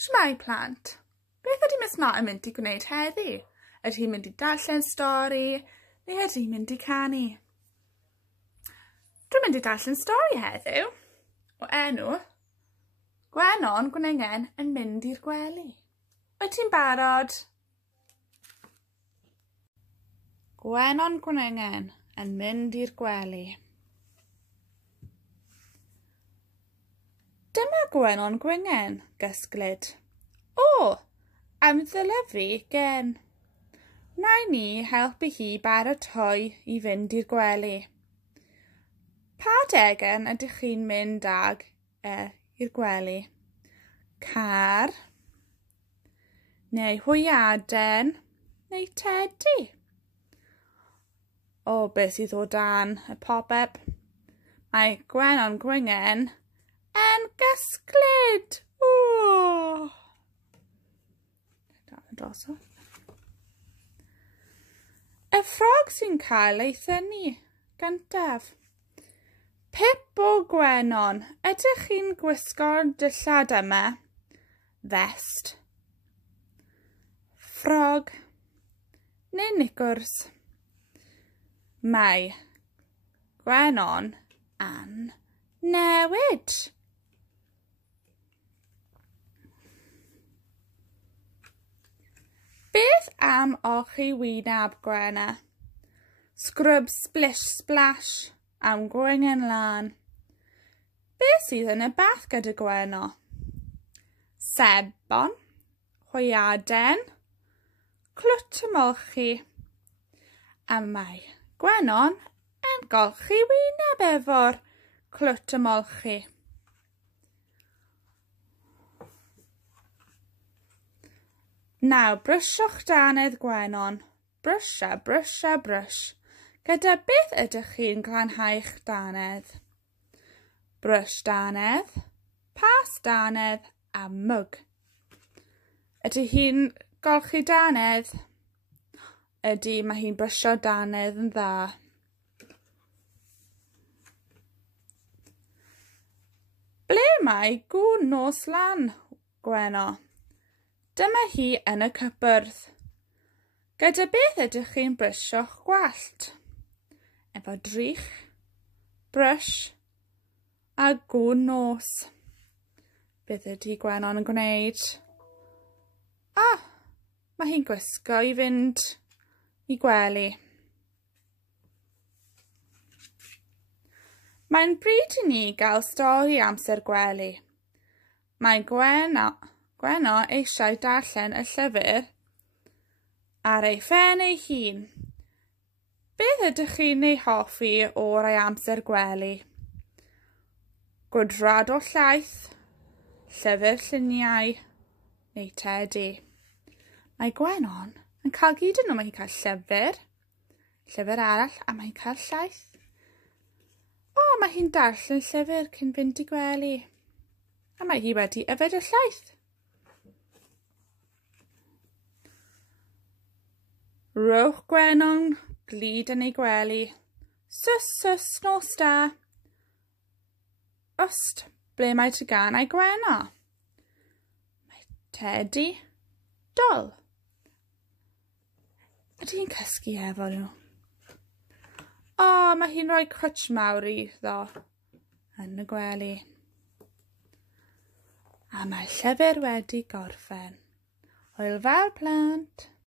Shwmae plant? Beth ydy Miss Martin mynd i gwneud heddi? Ydy hi'n mynd i darllen stori, neu ydy hi'n mynd i canu? Dwi'n mynd i darllen stori heddiw, o enw Gwenon Gwningen yn mynd i'r gwely. Wyt ti'n barod? Gwenon Gwningen yn mynd i'r gwely. Dyma Gwenon Gwingen, gysglyd. O, amddilyfu gen. Wnawn ni helpu hi baratoi i fynd i'r gwely. Pa degen ydych chi'n mynd ag i'r gwely? Car, neu hwyaden, neu tedi? O, beth sydd o dan y pop-up? Mae Gwenon Gwingen yn gysglyd. O! Y ffrog sy'n cael ei thynnu gyntaf. Pip o Gwenon, ydych chi'n gwisgo'r dillad yma? Vest, ffrog, neu knickers? Mae Gwenon yn newid. Beth am olchi wynab Gwena? Scrub splish splash am Gwingen lan. Beth sydd yn y bath gyda Gweno? Sebon, hwyaden, clwt y molchi. A mae Gwenon yn golchi wyneb efo'r clwt y molchi. Nawr, brysiwch dannedd Gwenon. Brys a brys a brys. Gyda beth ydych chi'n glanhau'ch dannedd? Brys dannedd, pas dannedd a mwg. Ydy hi'n golchi dannedd? Ydy, mae hi'n brysio dannedd yn dda. Ble mae gŵn nos lan, Gweno? Dyma hi yn y cupboard. Gyda beth ydych chi'n brysio'ch gwallt? Efo drych, brys a gŵn nos. Beth ydy Gwenon yn gwneud? Mae hi'n gwisgo i fynd i gwely. Mae'n bryd i ni gael stori amser gwely. Mae Gweno eisiau darllen y llyfr ar ei phen ei hun. Beth ydych chi'n ei hoffi o'r ei amser gwely? Gwydrad o llaeth, llyfr lluniau neu tedi? Mae Gwenon yn cael gyd yn nhw. Mae hi'n cael llyfr arall a mae'n cael llaeth. O, mae hi'n darllen llyfr cyn fynd i gwely. A mae hi wedi yfed y llaeth. Rowch Gwenon glud yn ei gwely. Sys, nos da. Ost, ble mae teganau Gweno? Mae tedi dol. Ydy hi'n cysgu efo nhw? O, mae hi'n rhoi crutch mawr iddo yn y gwely. A mae llyfr wedi gorffen. Hwyl fawr plant.